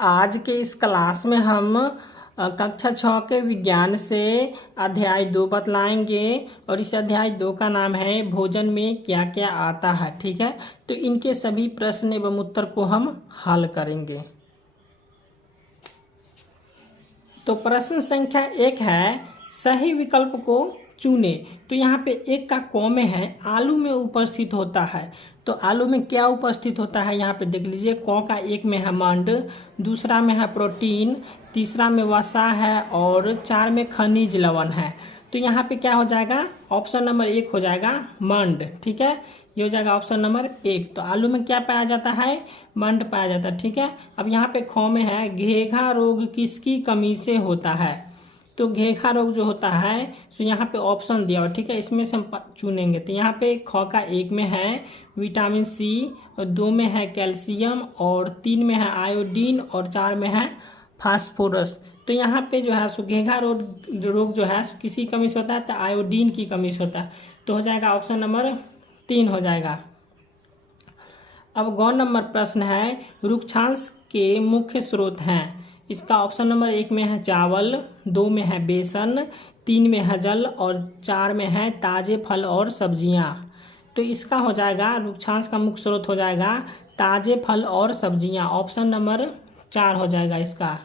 आज के इस क्लास में हम कक्षा 6 के विज्ञान से अध्याय 2 बतलाएंगे और इस अध्याय 2 का नाम है भोजन में क्या क्या आता है। ठीक है, तो इनके सभी प्रश्न एवं उत्तर को हम हल करेंगे। तो प्रश्न संख्या 1 है, सही विकल्प को चुने। तो यहाँ पे 1 का क में है, आलू में उपस्थित होता है। तो आलू में क्या उपस्थित होता है यहाँ पे देख लीजिए। क का 1 में है मंड, दूसरा में है प्रोटीन, तीसरा में वसा है और 4 में खनिज लवण है। तो यहाँ पे क्या हो जाएगा, ऑप्शन नंबर 1 हो जाएगा मंड। ठीक है, ये हो जाएगा ऑप्शन नंबर 1। तो आलू में क्या पाया जाता है, मंड पाया जाता है। ठीक है, अब यहाँ पे ख में है, घेघा रोग किसकी कमी से होता है। तो घेघा रोग जो होता है तो यहाँ पे ऑप्शन दिया हुआ। ठीक है, इसमें से हम चुनेंगे। तो यहाँ पे ख का 1 में है विटामिन सी, और 2 में है कैल्शियम, और 3 में है आयोडीन, और 4 में है फास्फोरस। तो यहाँ पे जो है सो घेघा रोग जो है किसी कमी से होता है, तो आयोडीन की कमी से होता है। तो हो जाएगा ऑप्शन नंबर 3 हो जाएगा। अब गौ नंबर प्रश्न है, रुक्षांश के मुख्य स्रोत हैं। इसका ऑप्शन नंबर 1 में है चावल, 2 में है बेसन, 3 में है जल, और 4 में है ताजे फल और सब्जियां। तो इसका हो जाएगा, रुक्षांश का मुख्य स्रोत हो जाएगा ताजे फल और सब्जियां। ऑप्शन नंबर 4 हो जाएगा इसका।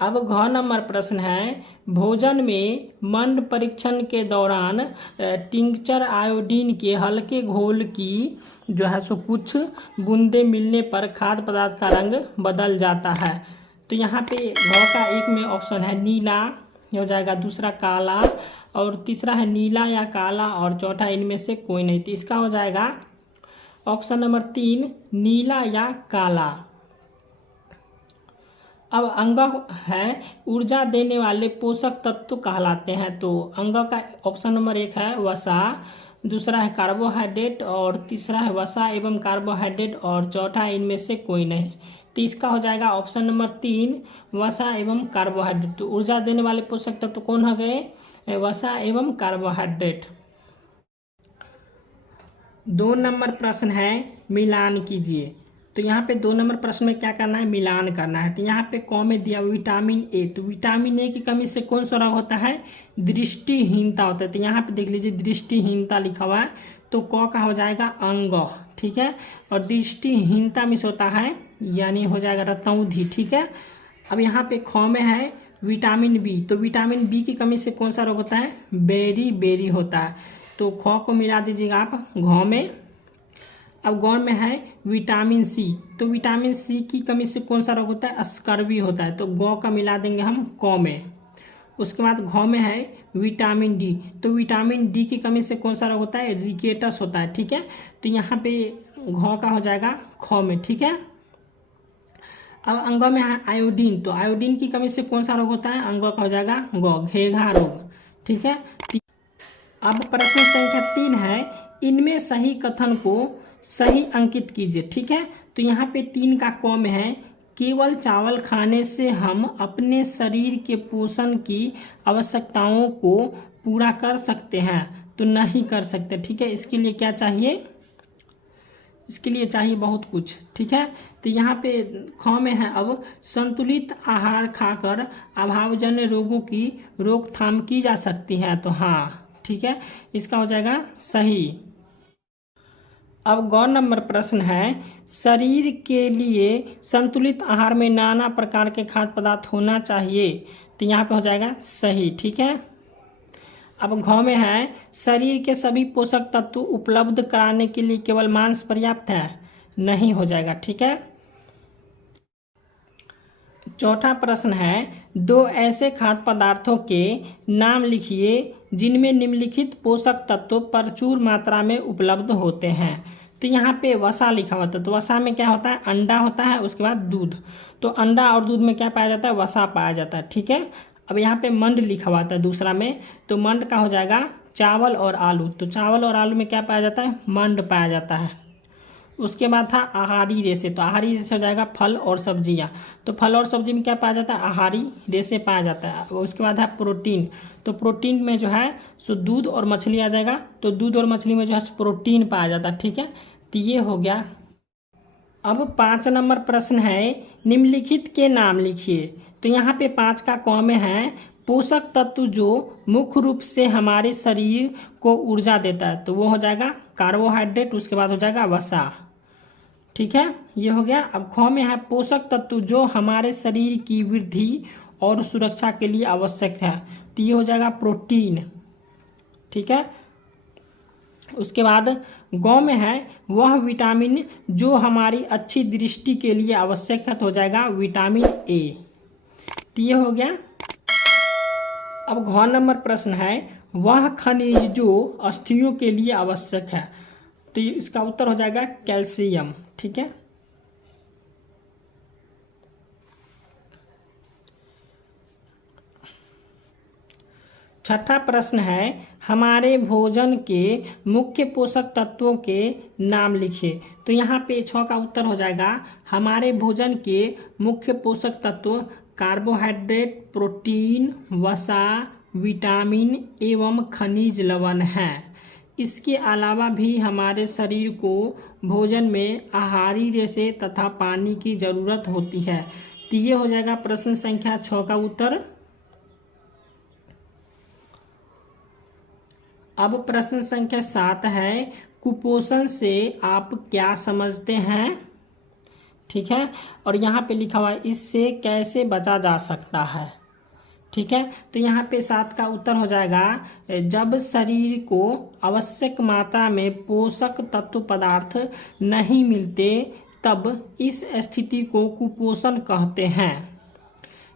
अब घ नंबर प्रश्न है, भोजन में मंड परीक्षण के दौरान टिंक्चर आयोडीन के हल्के घोल की जो है सो कुछ बूंदे मिलने पर खाद्य पदार्थ का रंग बदल जाता है। तो यहाँ पे घ का 1 में ऑप्शन है नीला, ये हो जाएगा, दूसरा काला, और तीसरा है नीला या काला, और चौथा इनमें से कोई नहीं। तो इसका हो जाएगा ऑप्शन नंबर 3 नीला या काला। अब अंग है, ऊर्जा देने वाले पोषक तत्व कहलाते हैं। तो अंग का ऑप्शन नंबर 1 है वसा, दूसरा है कार्बोहाइड्रेट, और तीसरा है वसा एवं कार्बोहाइड्रेट, और चौथा इनमें से कोई नहीं। तो इसका हो जाएगा ऑप्शन नंबर 3 वसा एवं कार्बोहाइड्रेट। तो ऊर्जा देने वाले पोषक तत्व कौन हो गए, वसा एवं कार्बोहाइड्रेट। 2 नंबर प्रश्न है, मिलान कीजिए। तो यहाँ पे 2 नंबर प्रश्न में क्या करना है, मिलान करना है। तो यहाँ पे क में दिया विटामिन ए। तो विटामिन ए की कमी से कौन सा रोग होता है, दृष्टिहीनता होता है। तो यहाँ पे देख लीजिए दृष्टिहीनता लिखा हुआ है, तो क का हो जाएगा अंग। ठीक है, और दृष्टिहीनता में से होता है यानी हो जाएगा रतौंधी। ठीक है, अब यहाँ पे ख में है विटामिन बी। तो विटामिन बी की कमी से कौन सा रोग होता है, बेरी होता है। तो ख को मिला दीजिएगा आप घ में। अब गौर में है विटामिन सी। तो विटामिन सी की कमी से कौन सा रोग होता है, स्कर्वी होता है। तो गौ का मिला देंगे हम क में। उसके बाद घ में है विटामिन डी। तो विटामिन डी की कमी से कौन सा रोग होता है, रिकेटस होता है। ठीक है, तो यहाँ पे घ का हो जाएगा ख में। ठीक है, अब अंग में है आयोडीन। तो आयोडीन की कमी से कौन सा रोग होता है, अंग का हो जाएगा ग, घेघा रोग। ठीक है, अब प्रश्न संख्या 3 है, इनमें सही कथन को सही अंकित कीजिए। ठीक है, तो यहाँ पे 3 का क में है, केवल चावल खाने से हम अपने शरीर के पोषण की आवश्यकताओं को पूरा कर सकते हैं, तो नहीं कर सकते। ठीक है, इसके लिए क्या चाहिए, इसके लिए चाहिए बहुत कुछ। ठीक है, तो यहाँ पे ख में है, अब संतुलित आहार खाकर अभावजन्य रोगों की रोकथाम की जा सकती है। तो हाँ, ठीक है, इसका हो जाएगा सही। अब गौ नंबर प्रश्न है, शरीर के लिए संतुलित आहार में नाना प्रकार के खाद्य पदार्थ होना चाहिए। तो यहाँ पे हो जाएगा सही। ठीक है, अब घ में है, शरीर के सभी पोषक तत्व उपलब्ध कराने के लिए केवल मांस पर्याप्त है, नहीं हो जाएगा। ठीक है, चौथा प्रश्न है, 2 ऐसे खाद्य पदार्थों के नाम लिखिए जिनमें निम्नलिखित पोषक तत्व प्रचुर मात्रा में उपलब्ध होते हैं। तो यहाँ पे वसा लिखा होता है। तो वसा में क्या होता है, अंडा होता है, उसके बाद दूध। तो अंडा और दूध में क्या पाया जाता है, वसा पाया जाता है। ठीक है, अब यहाँ पे मंड लिखा हुआ था दूसरा में। तो मंड का हो जाएगा चावल और आलू। तो चावल और आलू में क्या पाया जाता है, मंड पाया जाता है। उसके बाद था आहारी रेशे। तो आहारी रेशे हो जाएगा फल और सब्जियां। तो फल और सब्जी में क्या पाया जाता है, आहारी रेशे पाया जाता है। उसके बाद है प्रोटीन। तो प्रोटीन में जो है सो दूध और मछली आ जाएगा। तो दूध और मछली में जो है प्रोटीन पाया जाता है। ठीक है, तो ये हो गया। अब 5 नंबर प्रश्न है, निम्नलिखित के नाम लिखिए। तो यहाँ पे 5 का क में है पोषक तत्व जो मुख्य रूप से हमारे शरीर को ऊर्जा देता है, तो वो हो जाएगा कार्बोहाइड्रेट, उसके बाद हो जाएगा वसा। ठीक है, ये हो गया। अब ख में है पोषक तत्व जो हमारे शरीर की वृद्धि और सुरक्षा के लिए आवश्यक है, तो ये हो जाएगा प्रोटीन। ठीक है, उसके बाद गौ में है वह विटामिन जो हमारी अच्छी दृष्टि के लिए आवश्यक है, तो हो जाएगा विटामिन ए। तो ये हो गया। अब घ नंबर प्रश्न है वह खनिज जो अस्थियों के लिए आवश्यक है, तो इसका उत्तर हो जाएगा कैल्शियम। ठीक है, छठा प्रश्न है हमारे भोजन के मुख्य पोषक तत्वों के नाम लिखिए। तो यहाँ पे 6 का उत्तर हो जाएगा हमारे भोजन के मुख्य पोषक तत्व कार्बोहाइड्रेट, प्रोटीन, वसा, विटामिन एवं खनिज लवण हैं। इसके अलावा भी हमारे शरीर को भोजन में आहारी रेशे तथा पानी की जरूरत होती है। तो ये हो जाएगा प्रश्न संख्या 6 का उत्तर। अब प्रश्न संख्या 7 है कुपोषण से आप क्या समझते हैं। ठीक है, और यहाँ पे लिखा हुआ है इससे कैसे बचा जा सकता है। ठीक है, तो यहाँ पे 7 का उत्तर हो जाएगा जब शरीर को आवश्यक मात्रा में पोषक तत्व पदार्थ नहीं मिलते तब इस स्थिति को कुपोषण कहते हैं।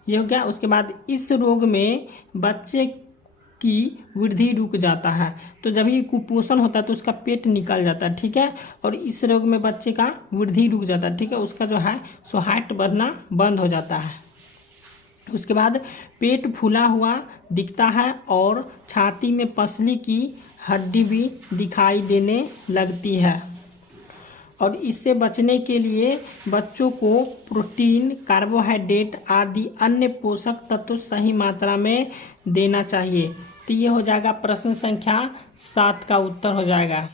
ये हो गया। उसके बाद इस रोग में बच्चे की वृद्धि रुक जाता है, तो जब ये कुपोषण होता है तो उसका पेट निकल जाता है। ठीक है, और इस रोग में बच्चे का वृद्धि रुक जाता है। ठीक है, उसका जो है सो हाइट बढ़ना बंद हो जाता है। उसके बाद पेट फूला हुआ दिखता है और छाती में पसली की हड्डी भी दिखाई देने लगती है। और इससे बचने के लिए बच्चों को प्रोटीन, कार्बोहाइड्रेट आदि अन्य पोषक तत्व सही मात्रा में देना चाहिए। तो ये हो जाएगा प्रश्न संख्या 7 का उत्तर हो जाएगा।